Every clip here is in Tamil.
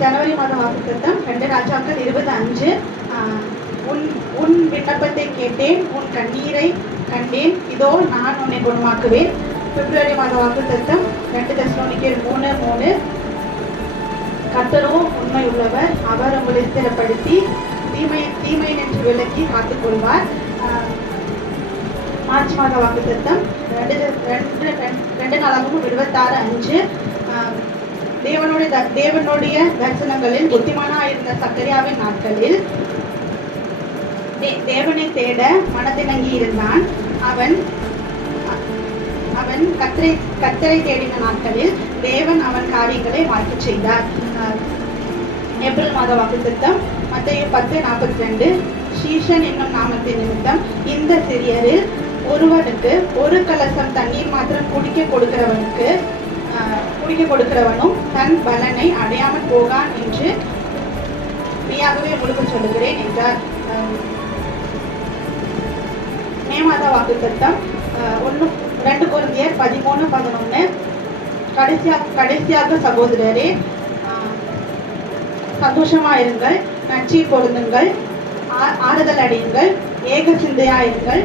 ஜனவரி மாத வாக்குத்தத்தம் 2 ராஜாக்கள் 25. உன் விண்ணப்பத்தை கேட்டேன், உன் கண்ணீரை கண்டேன், இதோ நான் உன்னை குணமாக்குவேன். பிப்ரவரி மாத வாக்குத்தத்தம் 2 தெசலோனிக்கேயர் 3:3. கர்த்தரோ உண்மை உள்ளவர், அவர் உங்களை ஸ்திரப்படுத்தி தீமை நின்று விலக்கி காத்துக்கொள்வார். மார்ச் மாத வாக்குத்தத்தம் 2 நாளாகவும் 26:5. தேவனுடைய தரிசனங்களில் புத்திமானாயிருந்த சக்கரியாவின் நாட்களில் தேவனை தேட மனதிணங்கி இருந்தான். அவன் கர்த்தரை தேடின நாட்களில் தேவன் அவன் காரியங்களை வாய்க்கச் செய்தார். ஏப்ரல் மாத வாக்குத்தத்தம் மத்தேயு 10:42. சீஷன் என்னும் நாமத்தின் நிமித்தம் இந்த சிறியரில் ஒருவனுக்கு ஒரு கலசம் தண்ணீர் மாத்திரம் குடிக்க கொடுக்கிறவனும் தன் பலனை அடையாமல் போகான் என்று மெய்யாகவே உங்களுக்கு சொல்லுகிறேன் என்றார். மே மாத வாக்குத்தத்தம் 2 கொரிந்தியர் 13:11. கடைசியாக சகோதரரே, சந்தோஷமாயிருங்கள், நற்செய்தி பொருந்துங்கள், ஆறுதல் அடையுங்கள், ஏக சிந்தையாயிருங்கள்,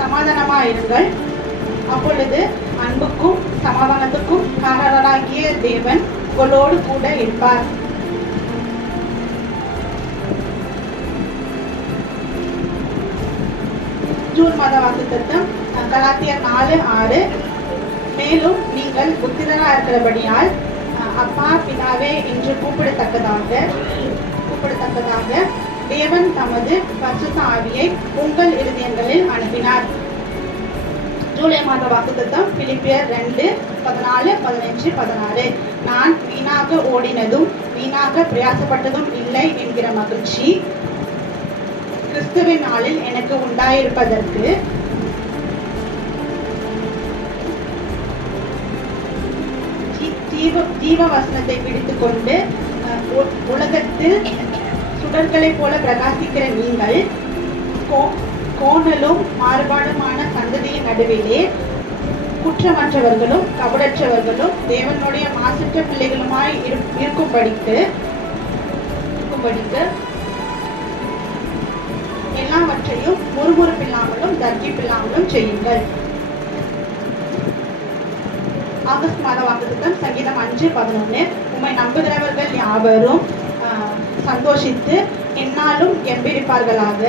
சமாதானமாயிருங்கள். அப்பொழுது அன்புக்கும் சமாதானத்துக்கும் காரணராகிய தேவன் உங்களோடு கூட இருப்பார். ஜூன் மாத வாக்குத்தத்தம் கலாத்தியர் 4:6. மேலும் நீங்கள் புத்திரராக இருக்கிறபடியால் அப்பா பிதாவே என்று கூப்பிடத்தக்கதாக தேவன் தமது பரிசுத்த ஆவியை உங்கள் இருதயங்களில் அனுப்பினார். ஜூலை மாத வாக்குத்தத்தம் பிலிப்பியர் 2:14-15-16. நான் வீணாக ஓடினதும் வீணாக பிரயாசப்பட்டதும் இல்லை என்கிற மகிழ்ச்சி கிறிஸ்துவின் நாளில் எனக்கு உண்டாயிருப்பதற்கு ஜீவ வசனத்தை பிடித்துக் கொண்டு உலகத்தில் சுடர்களைப் போல பிரகாசிக்கிற நீங்கள் கோணலும் மாறுபாடுமான சந்ததியின் நடுவிலே குற்றமற்றவர்களும் கபடற்றவர்களும் தேவனுடைய மாசற்ற பிள்ளைகளுமாய் இருக்கும்படிக்கு எல்லாவற்றையும் முறுமுறுப்பில்லாமலும் தர்க்கிப்பில்லாமலும் செய்யுங்கள். ஆகஸ்ட் மாத வாக்குத்தத்தம் சங்கீதம் 5:11. உம்மை நம்புகிறவர்கள் யாவரும் சந்தோஷித்து என்னாலும் கெம்பீரிப்பார்களாக.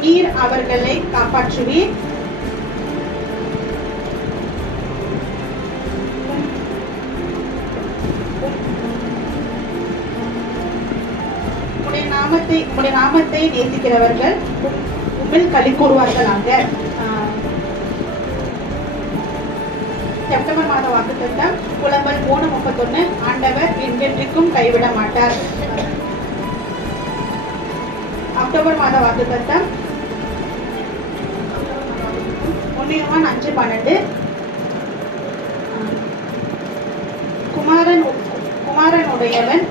நீர் அவர்களை காப்பாற்றுவீர். உம்முடைய நாமத்தை நேசிக்கிறவர்கள் உம்மில் களி கூறுவார்களாக. செப்டம்பர் மாத வாக்குத்தத்தம் புலம்பல் 3:31. ஆண்டவர் என்றென்றைக்கும் கைவிட மாட்டார். அக்டோபர் மாத வாக்குத்தத்தம் 1 யோவான் 5:12. குமாரன் உடையவன்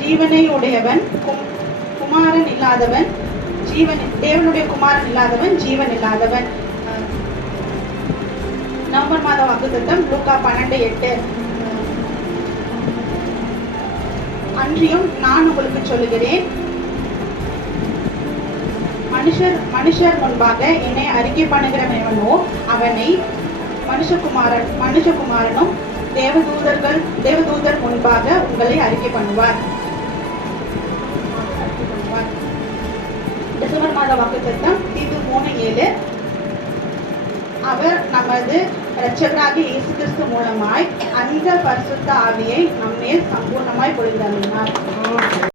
ஜீவனை உடையவன், குமாரன் இல்லாதவன் தேவனுடைய குமாரன் இல்லாதவன் ஜீவன் இல்லாதவன். நவம்பர் மாத வாக்குத்தத்தம் லூக்கா 12:8. அன்றியும் நான் உங்களுக்கு சொல்லுகிறேன், மனுஷர் முன்பாக என்னை அறிக்கை பண்ணுகிறவனோ அவனை மனுஷகுமாரனும் தேவதூதர் முன்பாக உங்களை அறிக்கை பண்ணுவார். டிசம்பர் மாத வாக்குத்தத்தம் தீத்து 3:7. அவர் நமது இரட்சகராகிய இயேசு கிறிஸ்து மூலமாய் அந்த பரிசுத்த ஆவியை நம்மேல் சம்பூர்ணமாய் பொழிந்தருளினார்.